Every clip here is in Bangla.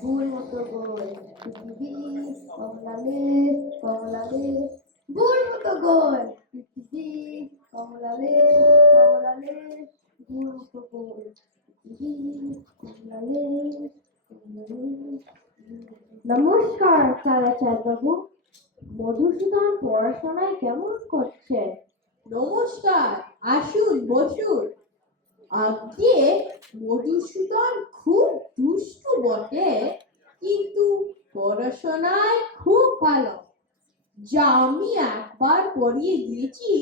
ভুল মতো গোল পৃথিবী কমলালে কমলালে ভুল মতো গোল পৃথিবী কমলালে কমলালে ভুল মতো গোল পৃথিবী কমলালে কমলালে। নমস্কার কালাচাঁদ বাবু, মধুসূদন পড়াশোনায় কেমন করছে? নমস্কার, আসুন বসুন। আজকে মধুসূদন খুব দুষ্টু বটে, কিন্তু পড়াশোনায় খুব ভালো। যা আমি একবার পড়িয়ে দিয়েছি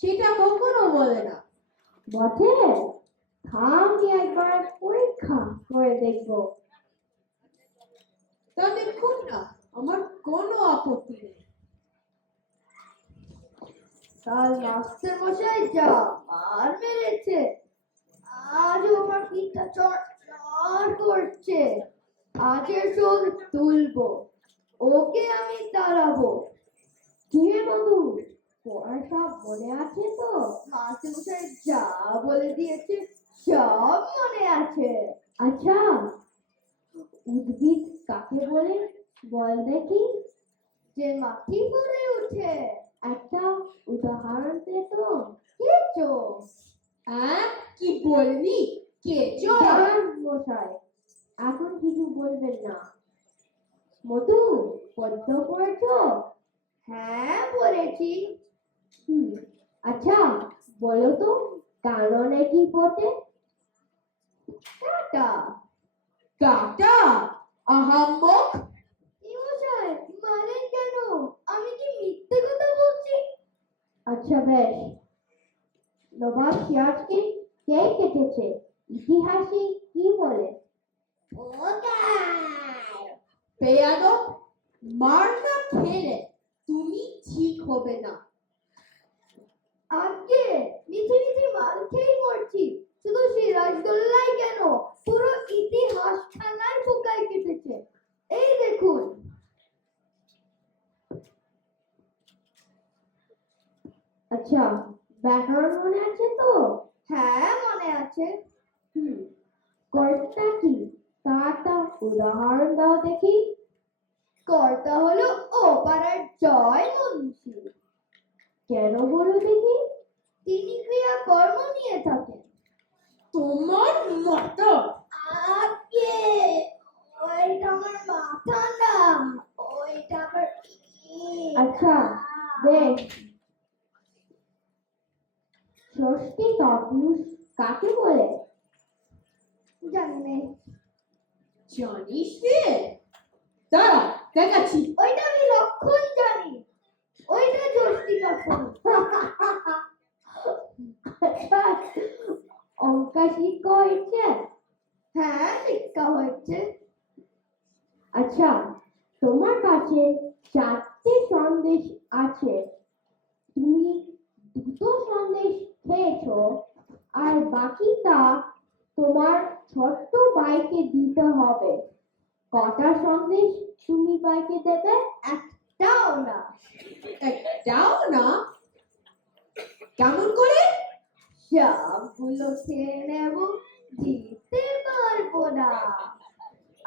সেটা কখনো বলে না। বটে, আমি একবার পরীক্ষা করে দেখবো। তা দেখুন না, আমার কোনো আপত্তি নেই। কাল মাস্টার মশাই যা মার মেরেছে, আজও আমার পিঠটা চড় করছে। আজের শোধ তুলবো, ওকে আমি তাড়াবো। কি রে মধু, পড়া সব মনে আছে তো? মাস্টার মশাই যা বলে দিয়েছে সব মনে আছে। আচ্ছা, উদ্ভিদ কাকে বলে বল দেখি? যে মাটি করে ওঠে। একটা উদাহরণ দে তো। কেঁচো। হ্যাঁ, কি বললি? কেঁচো? দাঁড়ান মশাই, এখন কিছু বলবেন না। মধু, পদ্ম পড়েছো? হ্যাঁ পড়েছি। আচ্ছা, বলো তো, কাননে কি ফোটে? কাঁটা। কাঁটা? আহাম্মক! মশাই মারেন কেন? আমি কি মিথ্যে কথা বলছি? আচ্ছা বেশ, নবাব সিরাজকে কে কেটেছে? ইতিহাসে কি বলে? বেয়াদব, মার না খেলে তুমি ঠিক হবে না। আজকে মিঠে মিঠে মাল খেয়ে মরছি। শুধু সিরাজদৌল্লাই কেন, পুরো ইতিহাস খানায় পোকায় কেটেছে। এই দেখুন। আচ্ছা, ব্যাকরণ মনে আছে তো? হ্যাঁ মনে আছে। কর্তা কি, তার একটা উদাহরণ দাও দেখি। কর্তা হলো ও পাড়ার জয় মুন্সি। কেন বলো দেখি? তিনি ক্রিয়া কর্ম নিয়ে থাকেন। তোমার মাথা! আগে ওইটা আমার মাথা না, ওইটা আমার আচ্ছা বেশ। ষষ্ঠী তপলুষ কাকে বলে? জানি না। জানিস রে? দাঁড়া, দেখাচ্ছি। ওইটা আমি লক্ষণ জানি, ওইটা ষষ্ঠী তপন। অঙ্কা শিক্ষা হয়েছে? হ্যাঁ শিক্ষা হয়েছে। আচ্ছা, তোমার কাছে 4টে সন্দেশ আছে, তুমি 2টো সন্দেশ খেয়েছো, আর বাকিটা তোমার ছোট্ট ভাইকে দিতে হবে। কটা সন্দেশ তুমি ভাইকে দেবে? একটাও না। একটাও না? কেমন করে? সবগুলো খেয়ে নেব, দিতে পারবো না।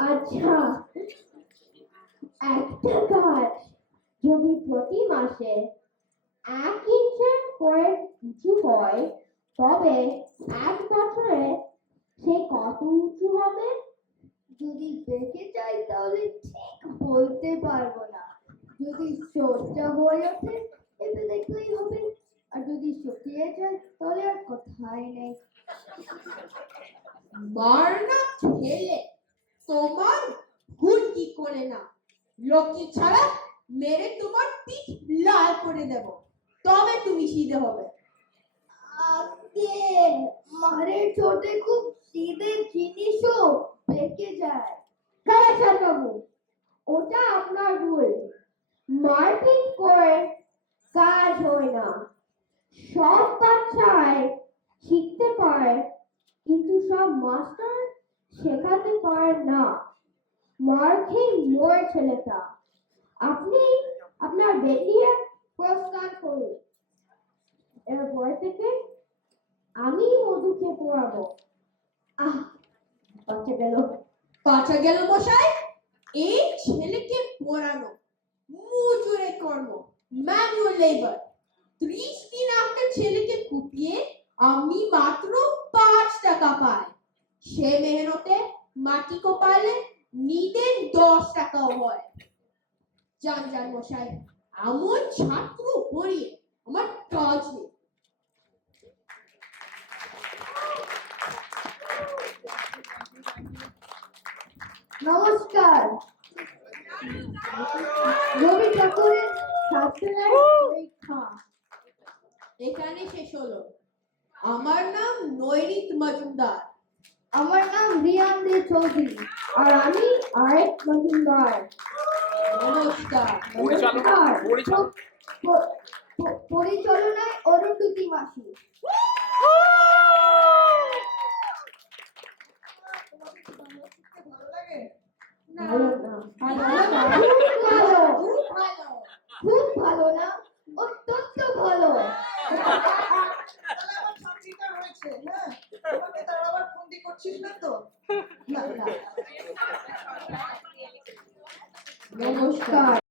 আচ্ছা, একটা গাছ যদি প্রতি মাসে 1 ইঞ্চি করে উঁচু হয়, তবে 1 বছরে সে কত উঁচু হবে? যদি দেখে যাই তাহলে ঠিক বলতে পারবো না। যদি সোজা হয়ে ওঠে এতে দেখলেই হবে, আর যদি শুকিয়ে যায় তাহলে আর কথাই নেই। মার না খেলে তোমার ভুল কি করে না? লক্ষ্মী ছাড়া মেরে তোমার পিঠ লাল করে দেব, তবে তুমি সিধে হবে। আগে মারের চোটে খুব সিধে জিনিসও বেঁকে যায়। কালাচাঁদ বাবু, ওটা আপনার ভুল। মারপিট করে কাজ হয় না। সব বাচ্চাই শিখতে পারে, কিন্তু সব মাস্টার শেখাতে পারে না। মার খেয়ে মরে ছেলেটা। আপনি আপনার বেরিয়ে প্রস্থান করুন। এরপর থেকে আমি মধুকে পড়াবো। আহ, বাচ্চা গেল। পাঠা গেল মশাই, এই ছেলেকে পড়ানো মজুরে কর্ম, ম্যানুয়াল লেবার। 30 দিন একটা ছেলেকে কুপিয়ে আমি মাত্র 5 টাকা পাই। সে মেহনতে মাটি কোপালে নিদেন 10 টাকাও হয়। যান যান মশাই, এমন ছাত্র পড়িয়ে আমার কাজ নেই। নমস্কার। রবি ঠাকুরের শাস্ত্রের পরীক্ষা। এখানে শেষ হলো। আমার নাম নৈরিত মজুমদার। আমার নাম রিয়ান দে চৌধুরী আর আমি আরেক মজুমদার। নমস্কার। নমস্কার। পরিচালনায় অরুন্ধতী মাসি। ভালো লাগে? ভালো না। ভালো। খুব ভালো। খুব ভালো। খুব ভালো না, অত্যন্ত ভালো। তাহলে আমার শান্তিটা হয়েছে, হ্যাঁ? আমাকে তার আবার ফন্দি করছিস না তো? না, না। নমস্কার।